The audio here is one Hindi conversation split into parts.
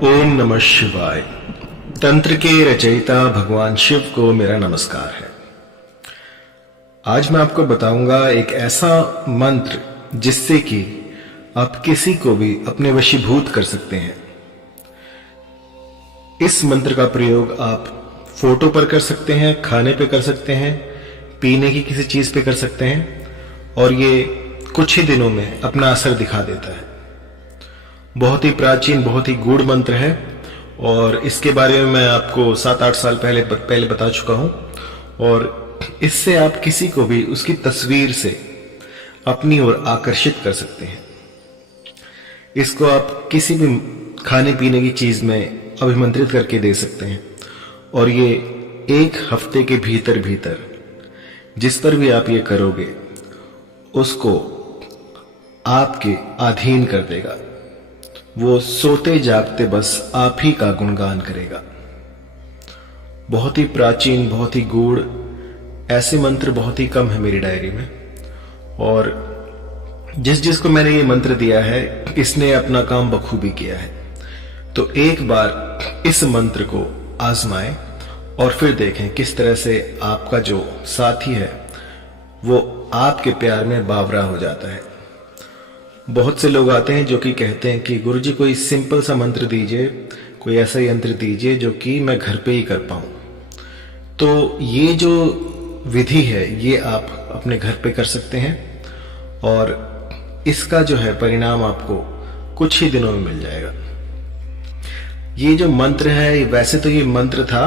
ओम नमः शिवाय। तंत्र के रचयिता भगवान शिव को मेरा नमस्कार है। आज मैं आपको बताऊंगा एक ऐसा मंत्र जिससे कि आप किसी को भी अपने वशीभूत कर सकते हैं। इस मंत्र का प्रयोग आप फोटो पर कर सकते हैं, खाने पे कर सकते हैं, पीने की किसी चीज पे कर सकते हैं और ये कुछ ही दिनों में अपना असर दिखा देता है। बहुत ही प्राचीन, बहुत ही गूढ़ मंत्र है और इसके बारे में मैं आपको 7-8 साल पहले बता चुका हूं और इससे आप किसी को भी उसकी तस्वीर से अपनी ओर आकर्षित कर सकते हैं। इसको आप किसी भी खाने पीने की चीज में अभिमंत्रित करके दे सकते हैं और ये 1 हफ्ते के भीतर भीतर जिस पर भी आप ये करोगे उसको आपके अधीन कर देगा। वो सोते जागते बस आप ही का गुणगान करेगा। बहुत ही प्राचीन, बहुत ही गूढ़, ऐसे मंत्र बहुत ही कम है मेरी डायरी में और जिसको मैंने ये मंत्र दिया है इसने अपना काम बखूबी किया है। तो एक बार इस मंत्र को आजमाएं और फिर देखें किस तरह से आपका जो साथी है वो आपके प्यार में बावरा हो जाता है। बहुत से लोग आते हैं जो कि कहते हैं कि गुरुजी कोई सिंपल सा मंत्र दीजिए, कोई ऐसा यंत्र दीजिए जो कि मैं घर पे ही कर पाऊं। तो ये जो विधि है ये आप अपने घर पे कर सकते हैं और इसका जो है परिणाम आपको कुछ ही दिनों में मिल जाएगा। ये जो मंत्र है वैसे तो ये मंत्र था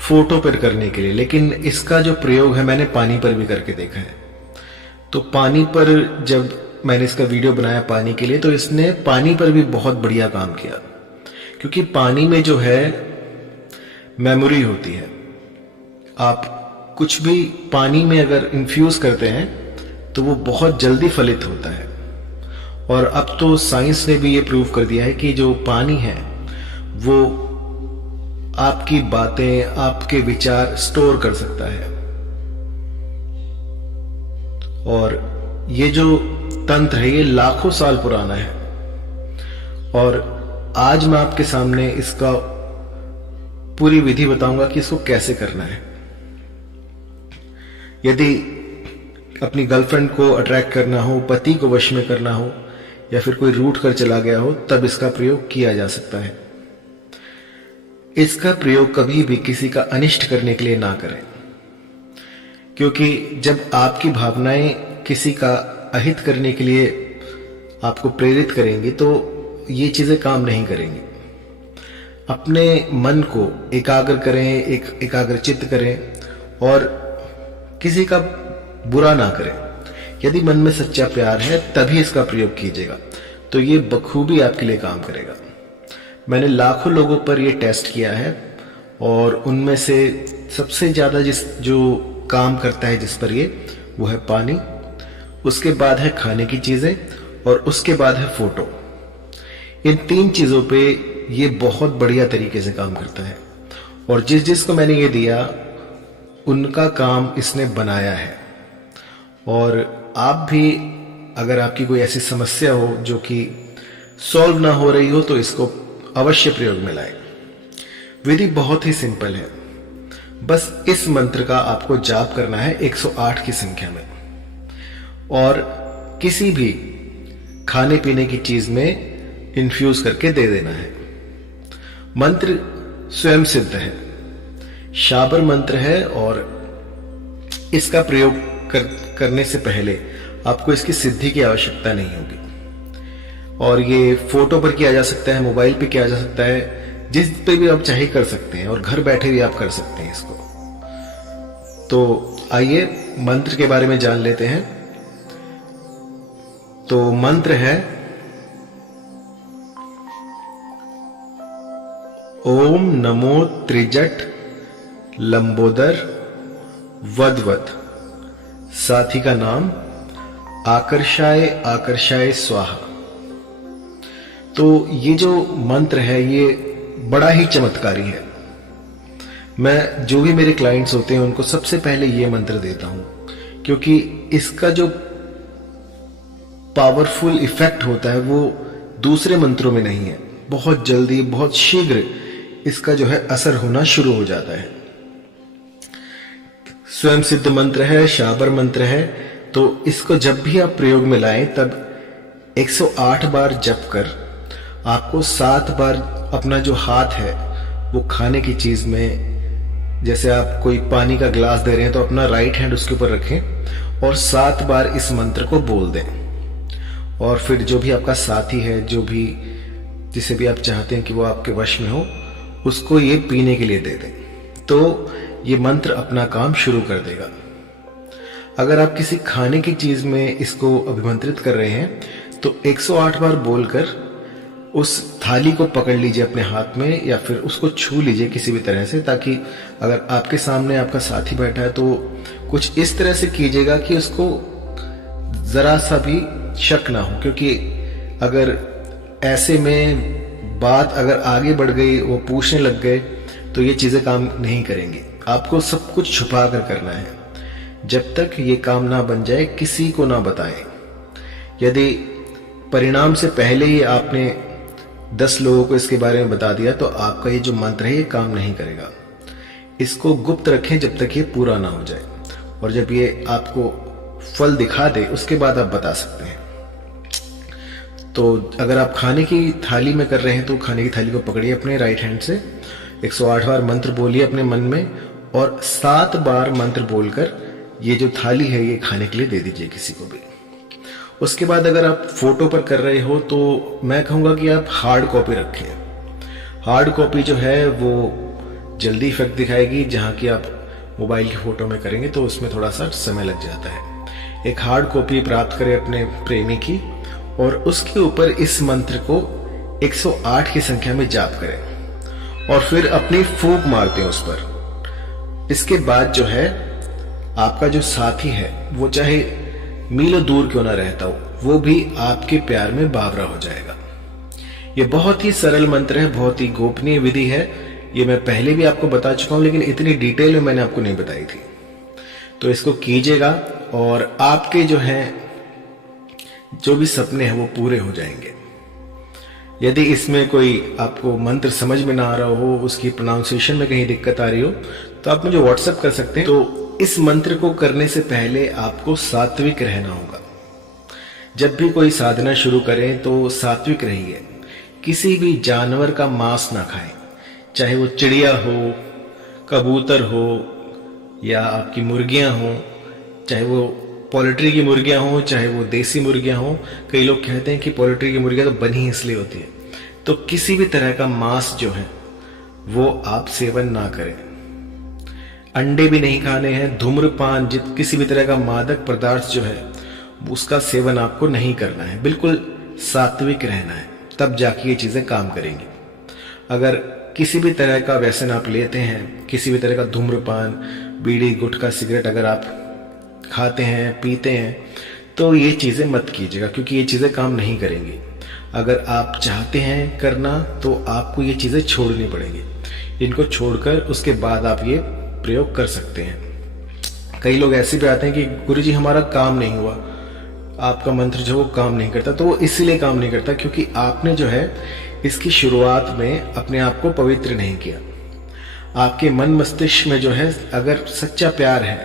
फोटो पर करने के लिए, लेकिन इसका जो प्रयोग है मैंने पानी पर भी करके देखा है। तो पानी पर जब मैंने इसका वीडियो बनाया पानी के लिए तो इसने पानी पर भी बहुत बढ़िया काम किया, क्योंकि पानी में जो है मेमोरी होती है। आप कुछ भी पानी में अगर इन्फ्यूज करते हैं तो वो बहुत जल्दी फलित होता है और अब तो साइंस ने भी ये प्रूव कर दिया है कि जो पानी है वो आपकी बातें, आपके विचार स्टोर कर सकता है। और ये जो तंत्र है ये लाखों साल पुराना है और आज मैं आपके सामने इसका पूरी विधि बताऊंगा कि इसको कैसे करना है। यदि अपनी गर्लफ्रेंड को अट्रैक्ट करना हो, पति को वश में करना हो या फिर कोई रूठ कर चला गया हो तब इसका प्रयोग किया जा सकता है। इसका प्रयोग कभी भी किसी का अनिष्ट करने के लिए ना करें, क्योंकि जब आपकी भावनाएं किसी का अहित करने के लिए आपको प्रेरित करेंगी तो ये चीजें काम नहीं करेंगी। अपने मन को एकाग्र करें, एकाग्र चित्त करें और किसी का बुरा ना करें। यदि मन में सच्चा प्यार है तभी इसका प्रयोग कीजिएगा, तो ये बखूबी आपके लिए काम करेगा। मैंने लाखों लोगों पर ये टेस्ट किया है और उनमें से सबसे ज्यादा जो काम करता है जिस पर ये, वो है पानी, उसके बाद है खाने की चीजें और उसके बाद है फोटो। इन 3 चीजों पे ये बहुत बढ़िया तरीके से काम करता है और जिसको मैंने ये दिया उनका काम इसने बनाया है। और आप भी अगर आपकी कोई ऐसी समस्या हो जो कि सॉल्व ना हो रही हो तो इसको अवश्य प्रयोग में लाएं। विधि बहुत ही सिंपल है, बस इस मंत्र का आपको जाप करना है 108 की संख्या में और किसी भी खाने पीने की चीज में इन्फ्यूज करके दे देना है। मंत्र स्वयं सिद्ध है, शाबर मंत्र है और इसका प्रयोग करने से पहले आपको इसकी सिद्धि की आवश्यकता नहीं होगी। और ये फोटो पर किया जा सकता है, मोबाइल पे किया जा सकता है, जिस पे भी आप चाहे कर सकते हैं और घर बैठे भी आप कर सकते हैं इसको। तो आइए मंत्र के बारे में जान लेते हैं। तो मंत्र है ओम नमो त्रिजट लंबोदर वदवद। साथी का नाम आकर्षाय आकर्षाय स्वाहा। तो ये जो मंत्र है ये बड़ा ही चमत्कारी है। मैं जो भी मेरे क्लाइंट्स होते हैं उनको सबसे पहले ये मंत्र देता हूं, क्योंकि इसका जो पावरफुल इफेक्ट होता है वो दूसरे मंत्रों में नहीं है। बहुत जल्दी, बहुत शीघ्र इसका जो है असर होना शुरू हो जाता है। स्वयं सिद्ध मंत्र है, शाबर मंत्र है, तो इसको जब भी आप प्रयोग में लाएं तब 108 बार जप कर आपको 7 बार अपना जो हाथ है वो खाने की चीज में, जैसे आप कोई पानी का ग्लास दे रहे हैं तो अपना राइट हैंड उसके ऊपर रखें और 7 बार इस मंत्र को बोल दें। और फिर जो भी आपका साथी है, जो भी जिसे भी आप चाहते हैं कि वो आपके वश में हो, उसको ये पीने के लिए दे दें, तो ये मंत्र अपना काम शुरू कर देगा। अगर आप किसी खाने की चीज में इसको अभिमंत्रित कर रहे हैं तो 108 बार बोलकर उस थाली को पकड़ लीजिए अपने हाथ में या फिर उसको छू लीजिए किसी भी तरह से, ताकि अगर आपके सामने आपका साथी बैठा है तो कुछ इस तरह से कीजिएगा कि उसको जरा सा भी शक ना हो, क्योंकि अगर ऐसे में बात अगर आगे बढ़ गई, वो पूछने लग गए, तो ये चीजें काम नहीं करेंगी। आपको सब कुछ छुपा कर करना है। जब तक ये काम ना बन जाए किसी को ना बताएं। यदि परिणाम से पहले ही आपने 10 लोगों को इसके बारे में बता दिया तो आपका ये जो मंत्र है ये काम नहीं करेगा। इसको गुप्त रखें जब तक ये पूरा ना हो जाए, और जब ये आपको फल दिखा दे उसके बाद आप बता सकते हैं। तो अगर आप खाने की थाली में कर रहे हैं तो खाने की थाली को पकड़िए अपने राइट हैंड से, 108 बार मंत्र बोलिए अपने मन में और 7 बार मंत्र बोलकर ये जो थाली है ये खाने के लिए दे दीजिए किसी को भी। उसके बाद अगर आप फोटो पर कर रहे हो तो मैं कहूँगा कि आप हार्ड कॉपी रखें। हार्ड कॉपी जो है वो जल्दी इफेक्ट दिखाएगी, जहाँ की आप मोबाइल की फोटो में करेंगे तो उसमें थोड़ा सा समय लग जाता है। एक हार्ड कॉपी प्राप्त करें अपने प्रेमी की और उसके ऊपर इस मंत्र को 108 की संख्या में जाप करें और फिर अपनी फूंक मारते हैं उस पर। इसके बाद जो है आपका जो साथी है वो चाहे मीलों दूर क्यों ना रहता हो, वो भी आपके प्यार में बावरा हो जाएगा। ये बहुत ही सरल मंत्र है, बहुत ही गोपनीय विधि है। ये मैं पहले भी आपको बता चुका हूं, लेकिन इतनी डिटेल में मैंने आपको नहीं बताई थी। तो इसको कीजिएगा और आपके जो हैं जो भी सपने हैं वो पूरे हो जाएंगे। यदि इसमें कोई आपको मंत्र समझ में ना आ रहा हो, उसकी प्रोनाउंसिएशन में कहीं दिक्कत आ रही हो, तो आप मुझे व्हाट्सएप कर सकते हैं। तो इस मंत्र को करने से पहले आपको सात्विक रहना होगा। जब भी कोई साधना शुरू करें तो सात्विक रहिए। किसी भी जानवर का मांस ना खाएं, चाहे वो चिड़िया हो, कबूतर हो या आपकी मुर्गियां हो, चाहे वो पोल्ट्री की मुर्गियां हो, चाहे वो देसी मुर्गियां हो। कई लोग कहते हैं कि पोल्ट्री की मुर्गियां तो बनी इसलिए होती है। तो किसी भी तरह का मांस जो है वो आप सेवन ना करें। अंडे भी नहीं खाने हैं। धूम्रपान, किसी भी तरह का मादक पदार्थ जो है उसका सेवन आपको नहीं करना है। बिल्कुल सात्विक रहना है, तब जाके ये चीजें काम करेंगी। अगर किसी भी तरह का व्यसन आप लेते हैं, किसी भी तरह का धूम्रपान, बीड़ी, गुटखा, सिगरेट अगर आप खाते हैं, पीते हैं, तो ये चीजें मत कीजिएगा, क्योंकि ये चीजें काम नहीं करेंगी। अगर आप चाहते हैं करना तो आपको ये चीजें छोड़नी पड़ेंगी। इनको छोड़कर उसके बाद आप ये प्रयोग कर सकते हैं। कई लोग ऐसे भी आते हैं कि गुरुजी हमारा काम नहीं हुआ, आपका मंत्र जो वो काम नहीं करता। तो वो इसीलिए काम नहीं करता क्योंकि आपने जो है इसकी शुरुआत में अपने आप को पवित्र नहीं किया। आपके मन मस्तिष्क में जो है अगर सच्चा प्यार है,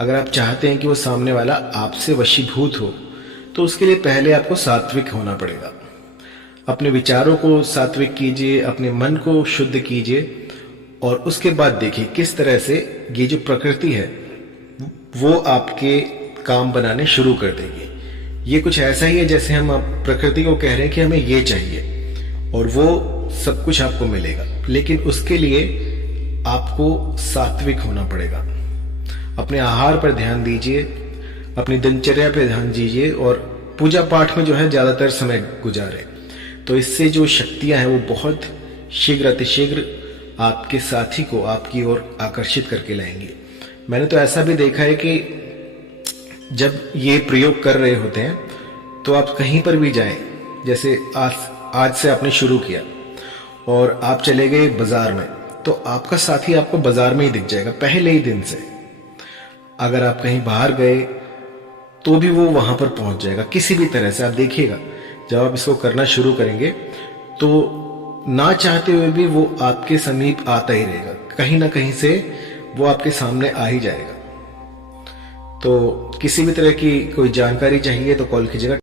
अगर आप चाहते हैं कि वो सामने वाला आपसे वशीभूत हो, तो उसके लिए पहले आपको सात्विक होना पड़ेगा। अपने विचारों को सात्विक कीजिए, अपने मन को शुद्ध कीजिए और उसके बाद देखिए किस तरह से ये जो प्रकृति है वो आपके काम बनाने शुरू कर देगी। ये कुछ ऐसा ही है जैसे हम प्रकृति को कह रहे हैं कि हमें ये चाहिए और वो सब कुछ आपको मिलेगा, लेकिन उसके लिए आपको सात्विक होना पड़ेगा। अपने आहार पर ध्यान दीजिए, अपनी दिनचर्या पर ध्यान दीजिए और पूजा पाठ में जो है ज्यादातर समय गुजारें। तो इससे जो शक्तियां हैं वो बहुत शीघ्र अतिशीघ्र आपके साथी को आपकी ओर आकर्षित करके लाएंगे। मैंने तो ऐसा भी देखा है कि जब ये प्रयोग कर रहे होते हैं तो आप कहीं पर भी जाएं, जैसे आज से आपने शुरू किया और आप चले गए बाजार में, तो आपका साथी आपको बाजार में ही दिख जाएगा पहले ही दिन से। अगर आप कहीं बाहर गए तो भी वो वहां पर पहुंच जाएगा किसी भी तरह से। आप देखिएगा जब आप इसको करना शुरू करेंगे तो ना चाहते हुए भी वो आपके समीप आता ही रहेगा, कहीं ना कहीं से वो आपके सामने आ ही जाएगा। तो किसी भी तरह की कोई जानकारी चाहिए तो कॉल कीजिएगा।